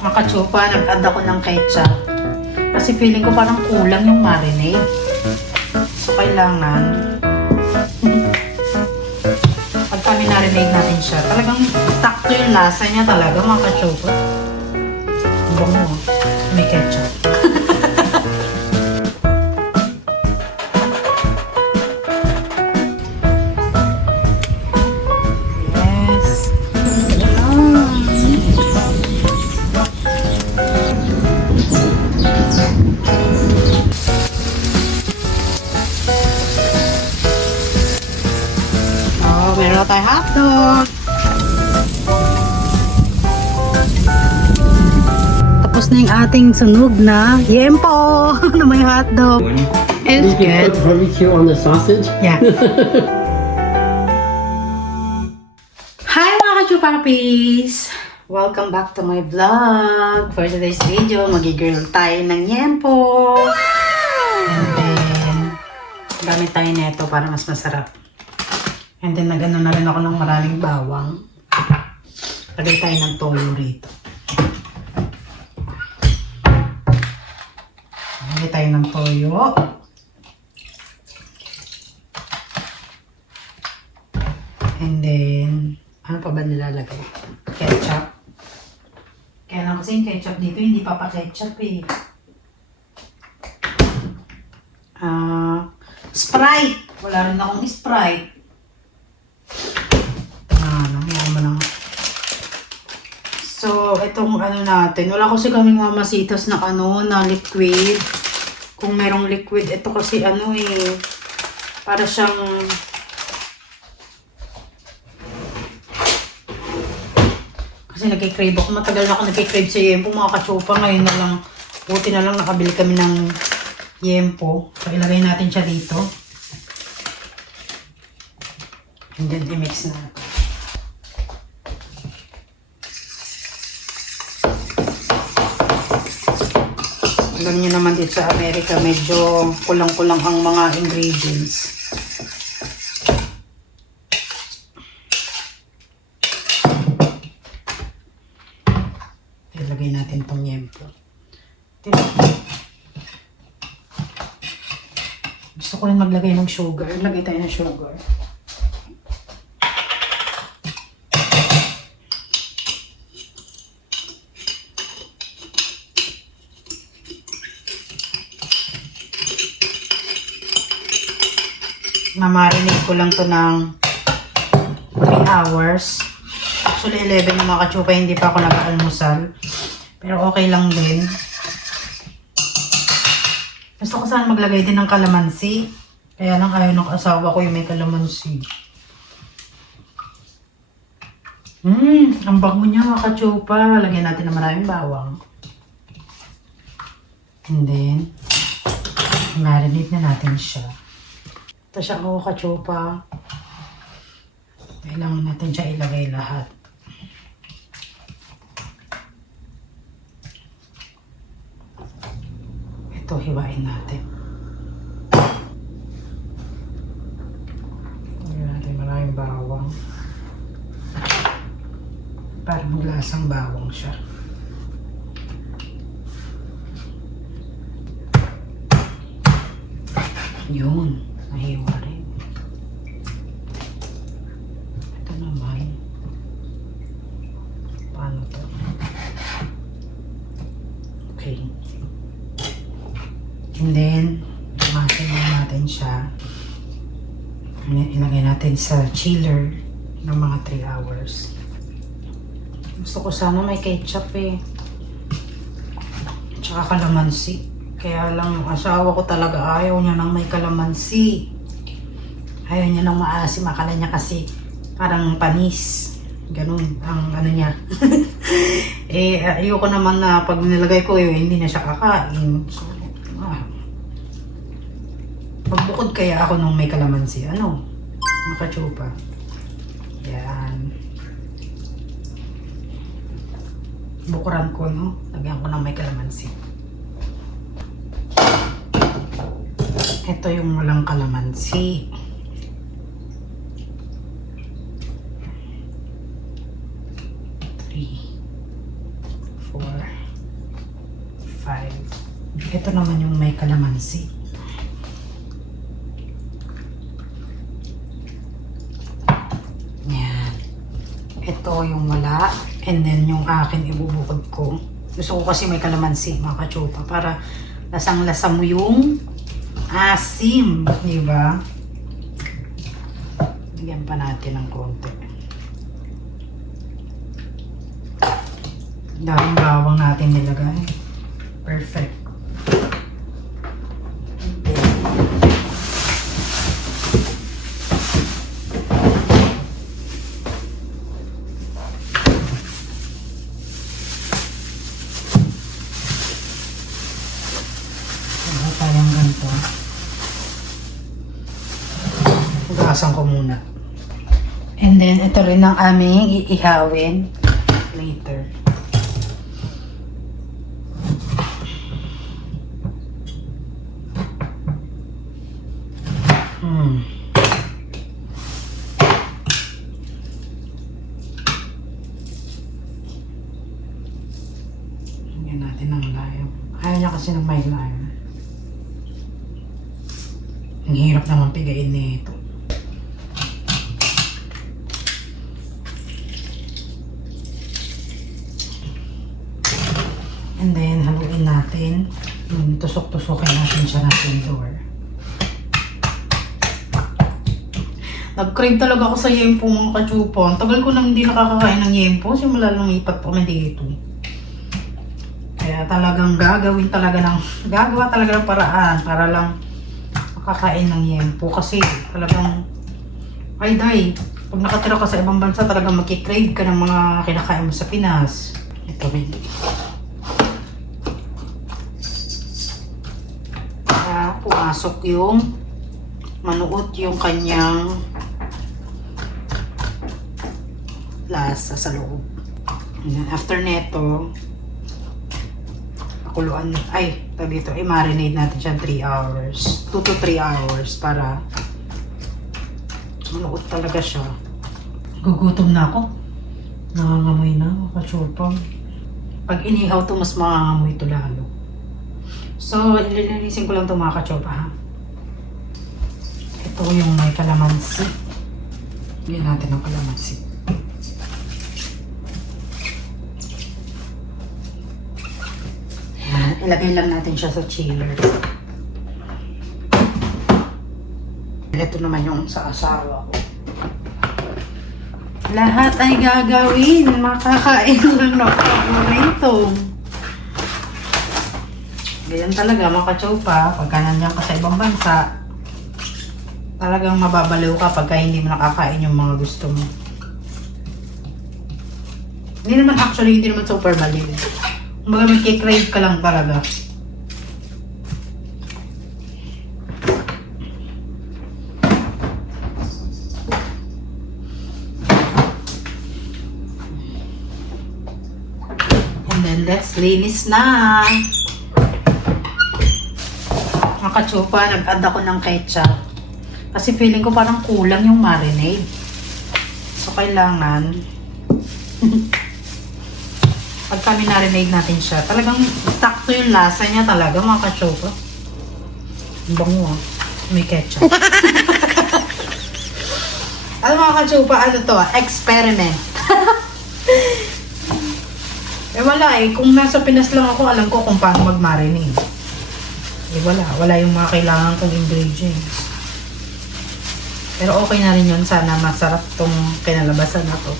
Makachupa, nag-add ako ng ketchup. Kasi feeling ko parang kulang yung marinade. So, kailangan pagka minarinade natin siya, talagang takto yung lasa niya talaga, mga kachupa. Ang bango, may ketchup. Meron tayong hotdog. Tapos na yung ating sunog na yempo na may hotdog. It's Did you good. put barbecue on the sausage? Yeah. Hi mga kachupapis! Welcome back to my vlog. For today's video, magi-grill tayo ng yempo. And then, gamit tayo nito para mas masarap. And then, nag-ano na rin ako ng maraming bawang. Lagay tayo ng toyo rito. Lagay tayo ng toyo. And then, ano pa ba nilalagay? Ketchup. Kaya lang kasi yung ketchup dito, hindi pa ketchup eh. Sprite. Wala rin akong Sprite. So, itong ano natin, wala kasi kaming mamasitas na ano, na liquid. Kung merong liquid, ito kasi ano eh, para siyang, kasi nagkikrave ako, matagal na ako nagkikrave sa yempo, mga kachupa. Ngayon na lang, buti na lang nakabili kami ng yempo. So, ilagay natin siya dito. And then, i-mix natin. Alam niyo naman dito sa Amerika, medyo kulang-kulang ang mga ingredients. Ilagay natin itong yempo. Gusto ko rin maglagay ng sugar. Lagay tayo ng sugar. Mamarinate ko lang to ng 3 hours. Actually, 11 na mga kachupa, hindi pa ako nag-almusal. Pero okay lang din. Gusto ko sana maglagay din ng kalamansi. Kaya lang ayaw ng asawa ko yung may kalamansi. Ang bango niya mga kachupa. Lagyan natin ng maraming bawang. And then, marinate na natin siya. Ito siya ako kachupa. Kailangan natin siya ilagay lahat. Ito, hiwain natin. Lagyan natin maraming bawang. Para maglasang bawang siya. Yun. Nahiwa rin. Ito naman. Paano to? Okay. And then, masin natin siya. Ilagay natin sa chiller ng mga 3 hours. Gusto ko sana may ketchup eh. Tsaka kalamansi. Kaya lang yung asawa ko talaga ayaw niya ng may kalamansi. Ayaw niya ng maasim. Akala niya kasi parang panis. Ganun ang ano niya. Eh, ayoko naman na pag nilagay ko yun, hindi na siya kakain. So, magbukod kaya ako nung may kalamansi. Ano? Makachupa. Yan. Bukuran ko, no? Lagyan ko ng may kalamansi. Ito yung walang kalamansi. 4, 5. Ito naman yung may kalamansi. Yan. Ito yung wala. And then yung akin ibubukod ko. Gusto ko kasi may kalamansi, mga kachupa, para lasang-lasa mo yung asim, di ba? Bigyan pa natin ng konti. Daming bawang natin nilagay. Perfect. Tayong ganito. Hugasan ko muna. And then, ito rin ang aming iihawin later. Lagyan natin ng lime. Ayaw niya kasi ng may lime. Ang hirap naman pigain nito. And then, haluin natin. Tusok-tusokin natin siya ng tinidor. Nag-crave talaga ako sa yempo, mga kachupa. Ang tagal ko nang hindi nakakakain ng yempo. Simula lumipat po kami dito. Kaya talagang gagawa talaga ng paraan para lang makakain ng yempo. Kasi talagang, ay day, pag nakatira ka sa ibang bansa, talagang magkikrave ka ng mga kinakain mo sa Pinas. Ito rin. Pumasok yung manuot yung kanyang lasa sa loob. And after neto, pakuluan, dito, i-marinate natin siya 3 hours. 2 to 3 hours para manuot talaga siya. Gugutom na ako. Nangangamoy na, kachupa. Pag inihaw to, mas mangangamoy to lalo. So, ililinisin ko lang ito, mga kachopa, ha? Ito yung may kalamansi. Bigyan natin ng kalamansi. Yan, ilagay lang natin siya sa chiller. Ito naman yung sa asawa ko. Lahat ay gagawin. Makakain lang na paborito. Ganyan talaga, mga kachopa, pagka nandiyan ka sa ibang bansa, talagang mababaliw ka pagka hindi mo nakakain yung mga gusto mo. Hindi naman super baliw. Kumbaga magkikrave ka lang talaga. And then let's linis na. Mga kachupa, nag-add ako ng ketchup. Kasi feeling ko parang kulang yung marinade. So, kailangan pagka minarinade natin siya, talagang sakto yung lasa niya talaga, mga kachupa. Bango, ah. May ketchup. Mga kachupa, ano to? Experiment. Wala kung nasa Pinas lang ako, alam ko kung paano mag-marinade. Wala yung mga kailangan kong ingredients. Pero okay na rin yun. Sana masarap tong kinalabasan na to.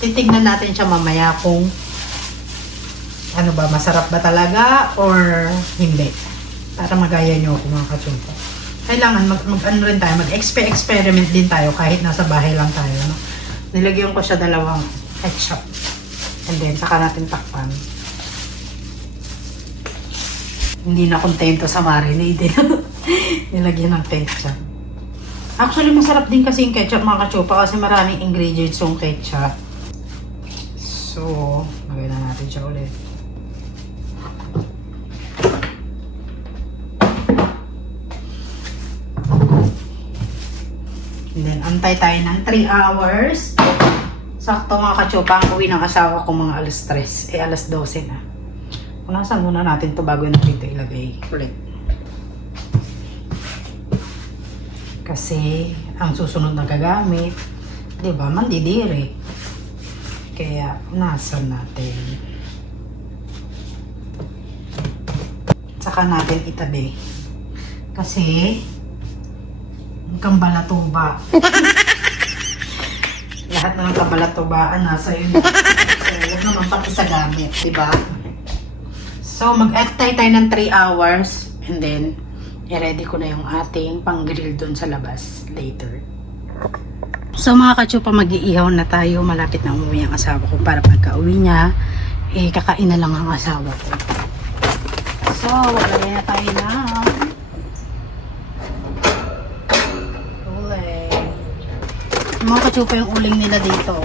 Titignan natin siya mamaya kung ano ba, masarap ba talaga or hindi. Para magaya nyo ako, mga kachupa. Kailangan mag-experiment din tayo kahit nasa bahay lang tayo. No? Nilagyan ko siya 2 ketchup. And then, saka natin takpan. Hindi na kontento sa marinade. Nilagyan ng ketchup. Actually, masarap din kasi yung ketchup, mga kachupa, kasi maraming ingredients yung ketchup. So, lagay na natin siya ulit. And then, antay tayo ng 3 hours. Sakto mga kachupa, ang uwi ng asawa ko mga alas 3. Alas 12 na. Punasan muna natin to bago natin ito ilagay ulit. Kasi, ang susunod na gagamit, di ba, mandidiri. Kaya, punasan natin. Saka natin itabi. Kasi, kang balatuba. Lahat na ng kabalatubaan nasa yun. So, huwag naman pati sa gamit, diba? So, mag-antay tayo ng 3 hours and then, i-ready ko na yung ating pang-grill dun sa labas later. So, mga kachupa, mag-iihaw na tayo. Malapit na umuwi ang asawa ko para pagka-uwi niya, kakain na lang ang asawa ko. So, wala na tayo na. Mga kachupa yung uling nila dito.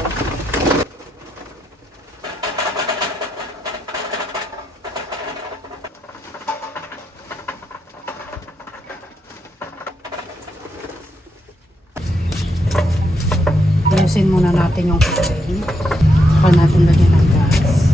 Ayusin muna natin yung kukuin. Saka natin lagyan ng gas.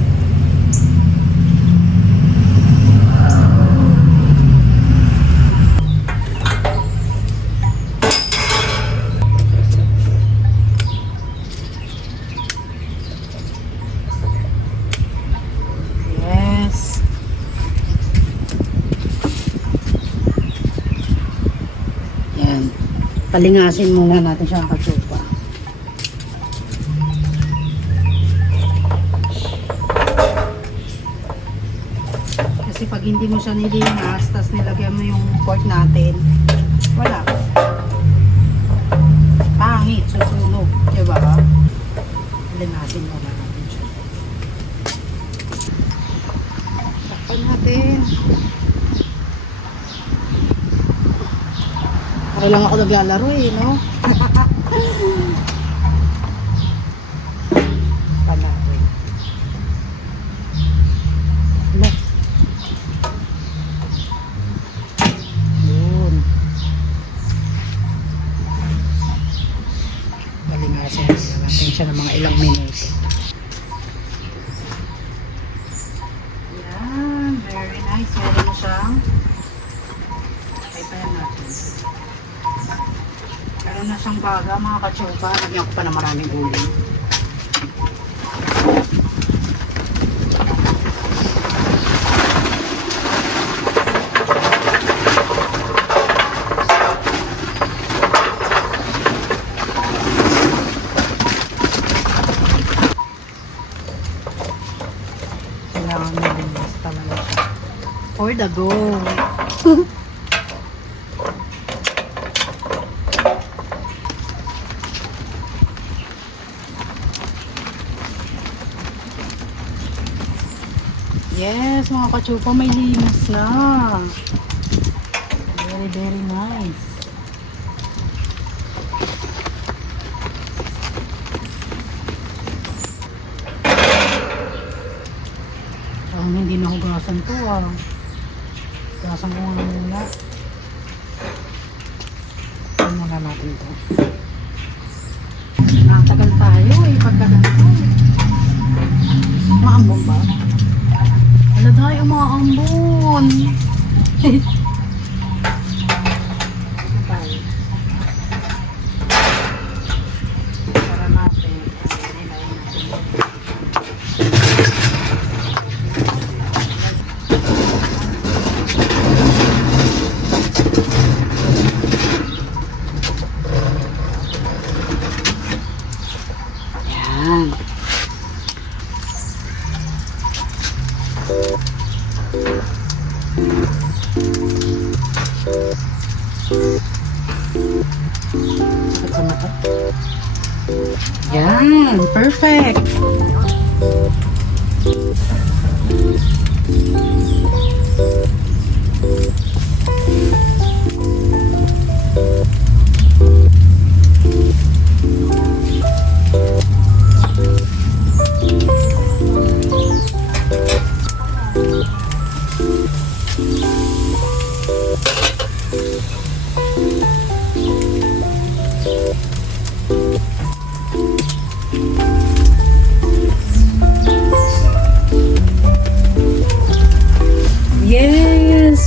Palingasin muna natin siya kachupa. Kasi pag hindi mo siya nilingas, tapos nilagyan mo yung pork natin, wala. Pangit, susunog. Diba? Palingasin muna natin siya. Takpan natin. Para lang ako naglalaro eh, no? Panawin. Ano? Yun. Palingasin natin siya ng mga ilang minutes. Yan. Very nice. Meron na siyang paypayan natin. Meron na siyang baga mga kachupa. Lagyan ko pa na maraming uling. Kailangan malinis talaga siya. For the go. Yes, mga kachupa, may linis na. Very, very nice. Hindi nahugasan to ah. Hugasan ko nga muna. Ano na natin to. Nakatagal tayo eh, pagkaganto. Maambon ba? Alagay ang mga ambon. Para natin. Yan. Yan, perfect.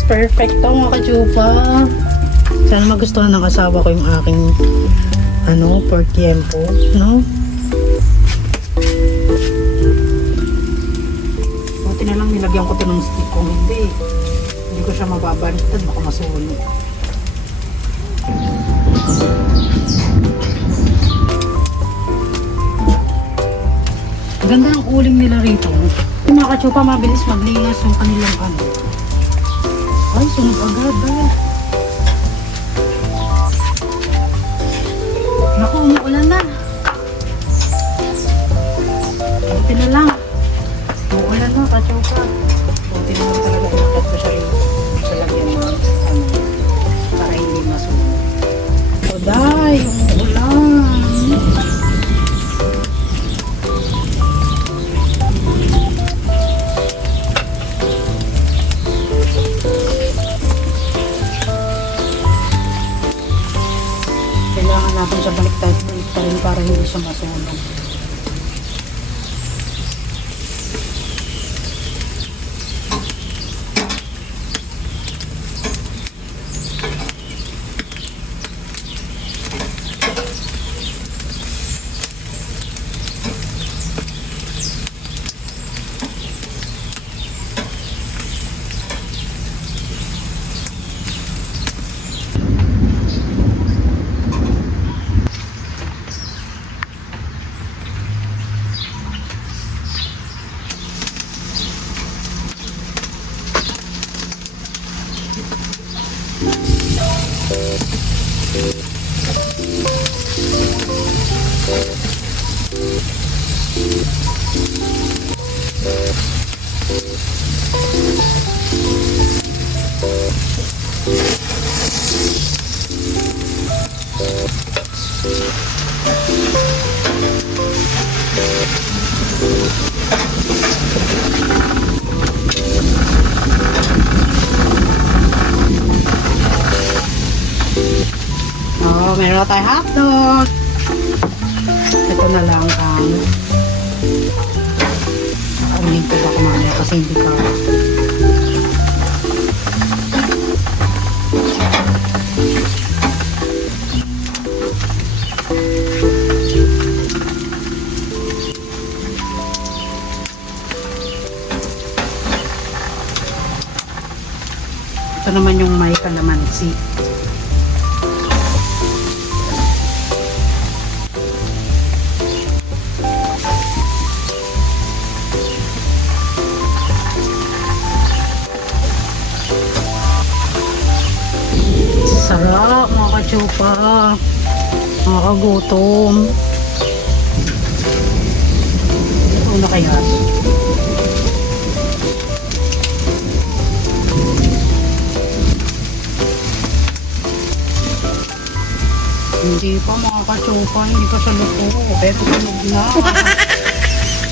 Perfecto mga kachupa. Sana magustuhan ng asawa ko yung aking pork tiempo, no? Buti na lang nilagyan ko to ng stick. Kung hindi ko siya mababaliktad, baka masunog. Ganda ng uling nila rito. Yung mga kachupa, mabilis maglinis yung kanilang Ay, sunog agad. Naku, umuulan na. Buti na lang. Umuulan na, kachupa. Buti na lang talaga. Inakat ko siya rin sa lagyan ng para hindi masunog. O dahil, umuulan. Kailangan natin siya baliktarin para hindi siya masunog. Meron na tayong hotdog. Ito na lang ang ulit ko ba kumamaya kasi hindi ka ito naman yung may kalamansi. Sarap mga kachupa, mga kagutom. Ano kaya? Hindi pa mga kachupa, hindi pa siya luto. Pero sunog na.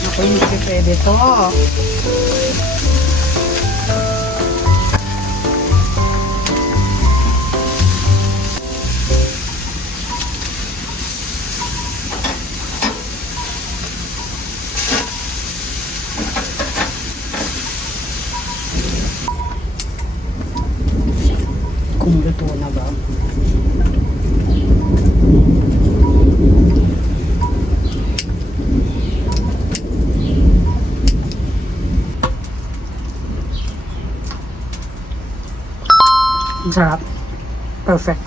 Ako hindi pwede to. Kung luto na ba? Ang sarap. Perfect.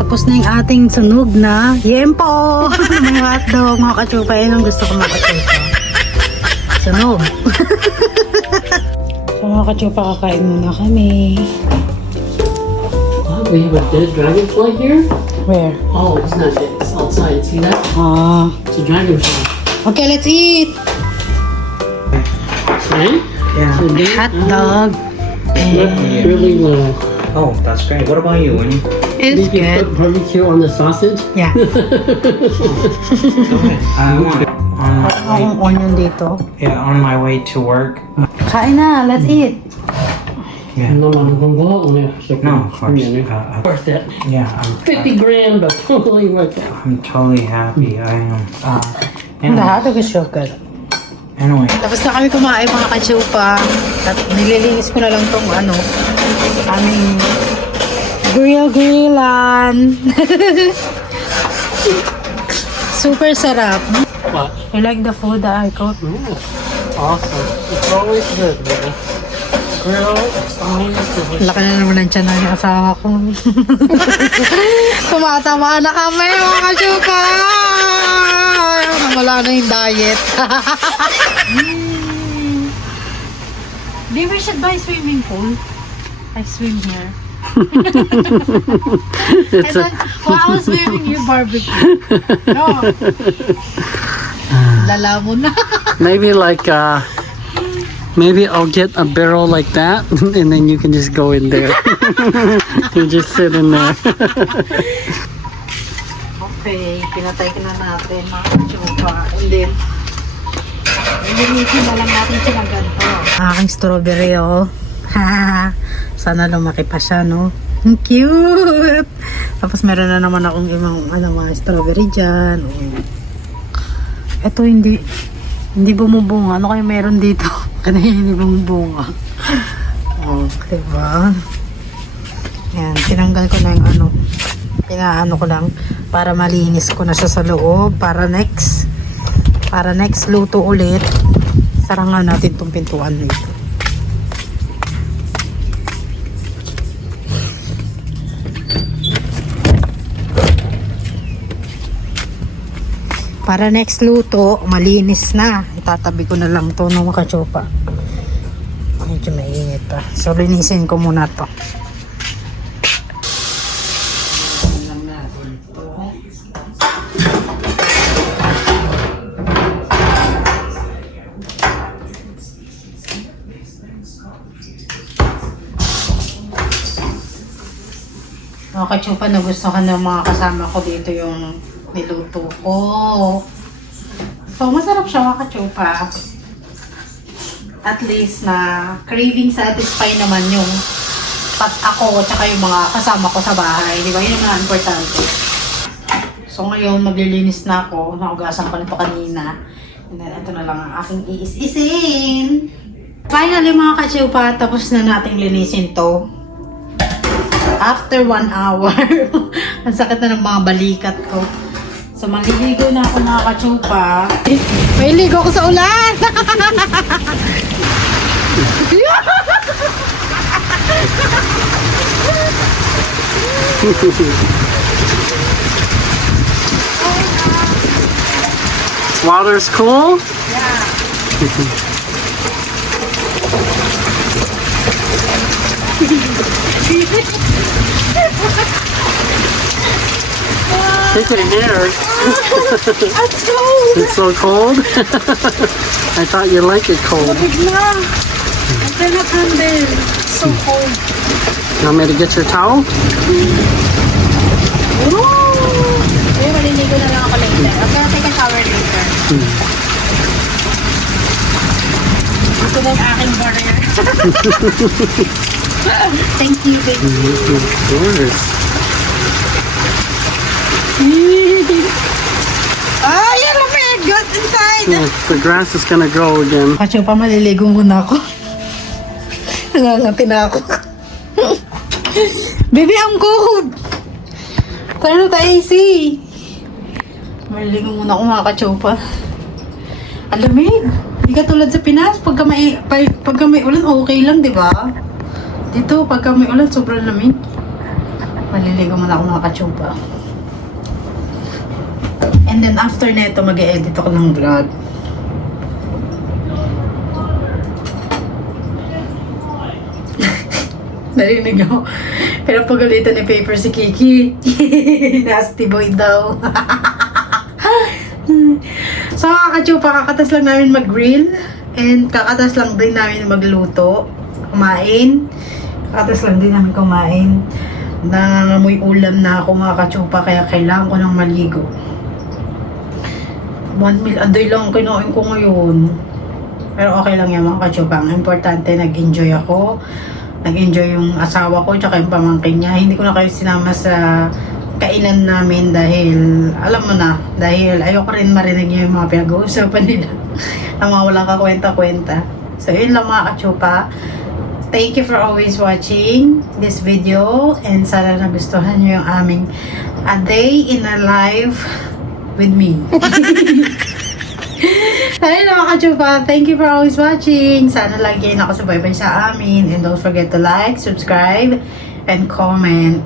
Tapos na yung ating sunog na yempo. May hotdog, mga kachupa. Yan ang gusto ko mga kachupa. Sunog. So mga kachupa, kakain muna kami. Oh, we have a dead dragonfly here? Where? Oh, it's not dead. It's outside. See that? It's a dragonfly. Okay, let's eat. Right? Yeah. So then, Hotdog. look really low. Oh, that's great. What about you, Winnie? It's Did you good. put barbecue on the sausage? Yeah. Go ahead. Akong onion dito. On my way to work. Kain na, let's eat. Yeah. No, I'm gonna go out when I No, of course. Worth it. Yeah, 50 grand, but totally worth it. I'm totally happy. I am. Lahat of is so good. Anyway, Tapos na kami kumain mga kachupa. At nililinis ko na lang tong aming grill-grillan. Super sarap. What? You like the food that I cook? Yeah. Awesome. It's always good, baby. Grill, it's always delicious. Laki na naman ng tiyan ng asawa ko. Tumatama na kami mga kachupa. Wala na yung diet. Maybe we should buy swimming pool. I swim here. And then, while I was swimming, you barbecue. No. Lala mo na. Maybe like maybe I'll get a barrel like that and then you can just go in there. You just sit in there. Okay, pinatay ka na natin mga kachupa. And then, ilinisin na lang natin sila ganito. Aking strawberry, oh. Sana lumaki pa siya, no? Ang cute! Tapos meron na naman akong ibang mga strawberry dyan. Ito hindi bumubunga. Ano kayo meron dito? Kanina hindi bumubunga. Oh, diba? Yan, tinanggal ko na yung pinaano ko lang para malinis ko na siya sa loob para next luto ulit sarangan natin tong pintuan nito para next luto malinis na itatabi ko na lang to ng mga kachopa medyo mainit pa so linisin ko muna to. Mga kachupa, nagustuhan ng mga kasama ko dito yung niluto ko. So, masarap siya mga kachupa. At least na craving satisfy naman yung ako at yung mga kasama ko sa bahay. Di ba? Yun ang importante. So, ngayon maglilinis na ako. Naugasan ko na ito kanina. And then, ito na lang ang aking iis-isin. Finally mga kachupa, tapos na nating linisin to. After 1 hour. Ang sakit na ng mga balikat ko. So, maliligo na ako mga kachupa. May ligo ko sa ulan! Water's cool? Take it here. That's cold! It's so cold. I thought you like it cold. Bigla! I cannot handle. It's so cold. You want me to get your towel? Ayun, maliligo na lang ako later. I'm gonna take a shower later. Ito na yung aking barrier. Thank you, baby. Of course. Ah, yan ang may got inside. Yeah, the grass is gonna grow again. Kacho pa, maliligo muna ako. Nangangati na ako. Baby, I'm cold. Turn on the AC. Maliligo muna ako mga kachopa. Alamig. Hindi ka tulad sa Pinas. Pagka may ulan, okay lang, di ba? Dito, pagka may ulan, sobrang lamig. Maliligo muna ako mga kachopa. And then after neto, mag-e-edit ako ng vlog. Narinig ako. Pero pagalitan ni Paper si Kiki. Nasty boy daw. So, kakachupa, kakatas lang namin mag-grill. And kakatas lang din namin magluto. Kumain. Kakatas lang din namin kumain. Nangangamoy ulam na ako mga kachupa, kaya kailangan ko ng maligo. 1 meal a day lang kinain ko ngayon. Pero okay lang yan mga kachupa. Ang importante, nag-enjoy ako. nag-enjoy yung asawa ko tsaka yung pamangkin niya. Hindi ko na kayo sinama sa kainan namin dahil, alam mo na, dahil ayoko rin marinig yung mga pinag-uusapan nila. Ang mga walang kakwenta-kwenta. So, yun lang mga kachupa. Thank you for always watching this video and sana nagustuhan nyo yung aming a day in a life with me. Ayun mga kachupa, thank you for always watching. Sana lagi nakasubaybay sa amin and don't forget to like, subscribe, and comment.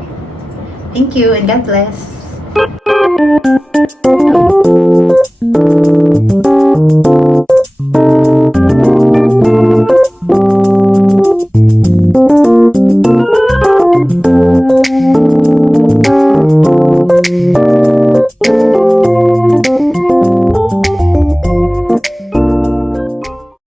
Thank you and God bless.